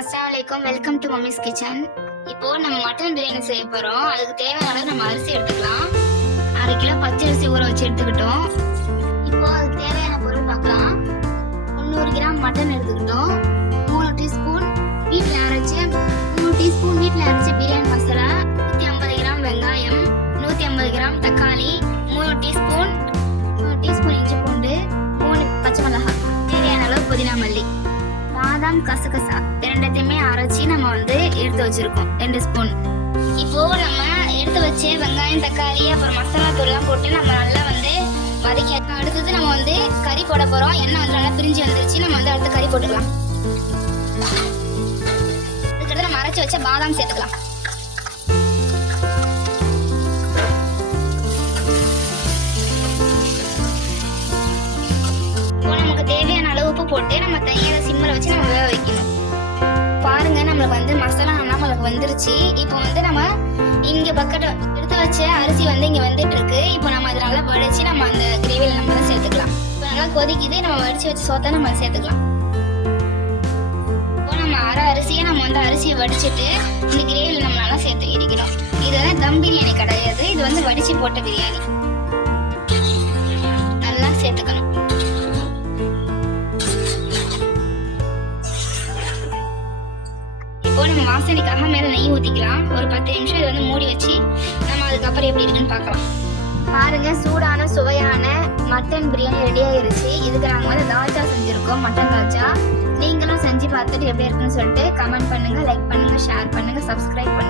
அஸ்ஸலாமு அலைக்கும், welcome to mummy's kitchen. இப்போ நம்ம மட்டன் பிரியாணி செய்ய போறோம். அதுக்கு தேவையான அளவு நம்ம அரிசி எடுத்துக்கலாம். 1/2 கிலோ பச்சை அரிசி ஊற வச்சு எடுத்துக்கிட்டோம். இப்போ அதுக்கு தேவையான பொருள் பார்க்கலாம். 300 கிராம் மட்டன் எடுத்துக்கிட்டோம். 3 டீஸ்பூன் வீட்டில் அரைச்ச 3 டீஸ்பூன் வீட்டில் அரைச்ச பிரியாணி மசாலா, 150 கிராம் வெங்காயம், 150 கிராம் தக்காளி, 3 டீஸ்பூன் இஞ்சி பூண்டு, 3 பச்சை மிளகாய், தேவையான அளவு புதினா மல்லி, பாதாம் கசகசா ரெண்டுத்தையுமே அரைச்சி நம்ம எடுத்து வச்சிருக்கோம் 2 ஸ்பூன். இப்போ நம்ம எடுத்து வச்சு வெங்காயம் தக்காளி அப்புறம் மசாலா தூள்லாம் போட்டு நம்ம நல்லா வதக்கி அடுத்தது நம்ம கறி போட போறோம். எண்ணெய் நல்லா பிரிஞ்சு வந்துருச்சு. நம்ம அடுத்து கறி போட்டுக்கலாம். அதுக்கடுத்து நம்ம அரைச்சி வச்ச பாதாம் சேர்த்துக்கலாம். தேவையான அளவு உப்பு போட்டு நம்ம தனியாக சிம்மில் வச்சு நம்ம வேக வைக்கணும். பாருங்க, நம்மளுக்கு மசாலா நம்மளுக்கு வந்துருச்சு. இப்போ நம்ம இங்கே பக்கெட் எடுத்து வச்ச அரிசி இங்கே வந்துட்டு இருக்கு. இப்போ நம்ம அதை நல்லா வடிச்சு நம்ம அந்த கிரேவியில் நம்ம தான் சேர்த்துக்கலாம். இப்போ நல்லா கொதிக்குது. நம்ம வடிச்சு வச்சு சோத்தை நம்ம சேர்த்துக்கலாம். இப்போ நம்ம அரை அரிசியை நம்ம அரிசியை வடிச்சிட்டு இந்த கிரேவியில் நம்ம நல்லா சேர்த்து இடிக்கணும். இது தம் பிரியாணி கிடையாது, இது வடிச்சு போட்ட பிரியாணி. நல்லா சேர்த்துக்கணும். இப்போ நம்ம வாசனைக்காக மேலே நெய் ஊற்றிக்கலாம். ஒரு 10 நிமிஷம் இது மூடி வச்சு நம்ம அதுக்கப்புறம் எப்படி இருக்குன்னு பார்க்கலாம். பாருங்க, சூடான சுவையான மட்டன் பிரியாணி ரெடி ஆயிருச்சு. இதுக்கு நாங்கள் தால்ச்சா செஞ்சுருக்கோம், மட்டன் தால்ச்சா. நீங்களும் செஞ்சு பார்த்துட்டு எப்படி இருக்குன்னு சொல்லிட்டு கமெண்ட் பண்ணுங்க, லைக் பண்ணுங்க, ஷேர் பண்ணுங்க, சப்ஸ்கிரைப் பண்ணுங்க.